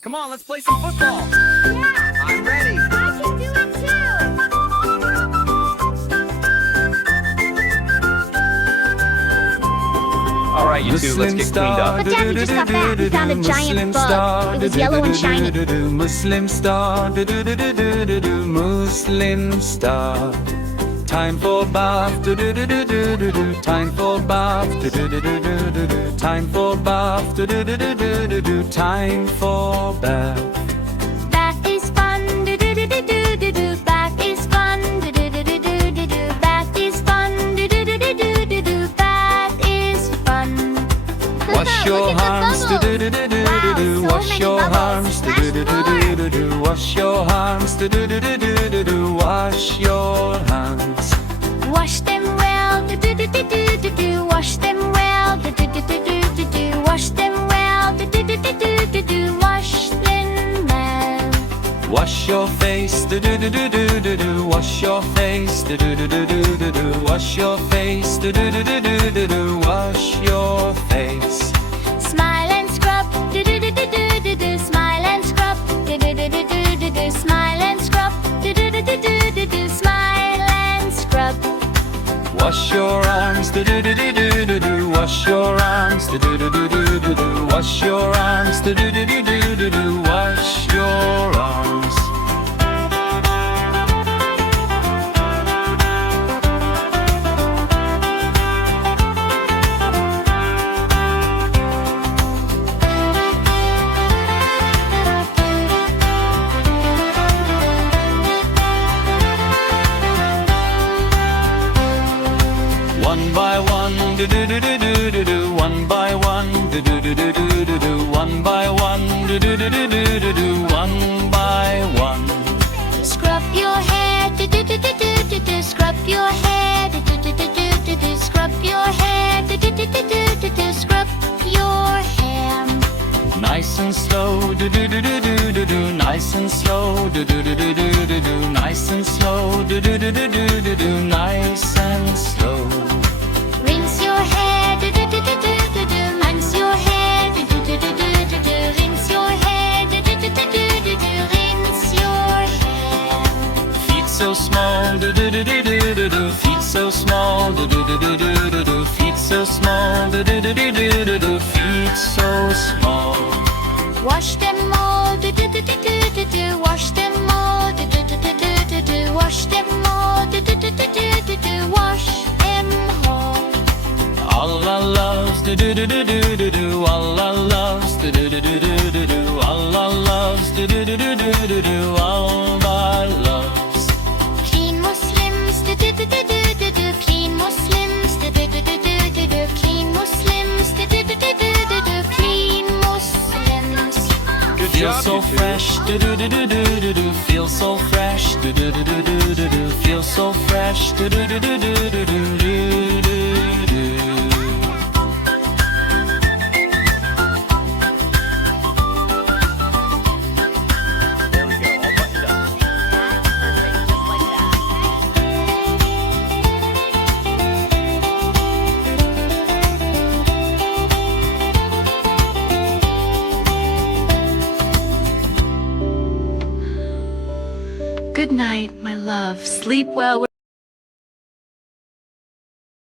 Come on, let's play some football. Yeah, I'm ready. I can do it too. All right, you two, let's get cleaned up. But Dad, we just got back. We found a giant bug. It was yellow and shiny. Muslim star, Muslim star. Time for bath, time for bath, time for bath, time for bath. Bath is fun. Bath is fun. Bath is fun. Bath is fun. Wash your arms, wash your arms, wash your arms, wash your hands. Wash them well. Wash them well. Wash them well. Wash them well. Wash your face, wash your face, wash your face, wash your face. Smile and scrub. Smile and scrub. Smile and scrub. Smile and scrub. Wash your arms, wash your arms, wash your arms, wash your arms. One by one, one by one, one by one, one by one. Scrub your hair. Scrub your hair. Scrub your hair. Scrub your hair. Nice and slow, nice and slow, nice and slow, nice and slow. Rinse your hair. Rinse your hair. Rinse your hair. Rinse your hair. Feet so small, feet so small, feet so small, feet so small. Wash them all. Wash them all. Wash them all. Wash them all. Allah loves, Allah loves, Allah loves, Allah loves. Clean Muslims. Clean Muslims. Clean Muslims. Clean Muslims. Feel so fresh, feel so fresh, feel so fresh, There we go, all buttoned up. Perfect, just like that. Good night, my love. Sleep well.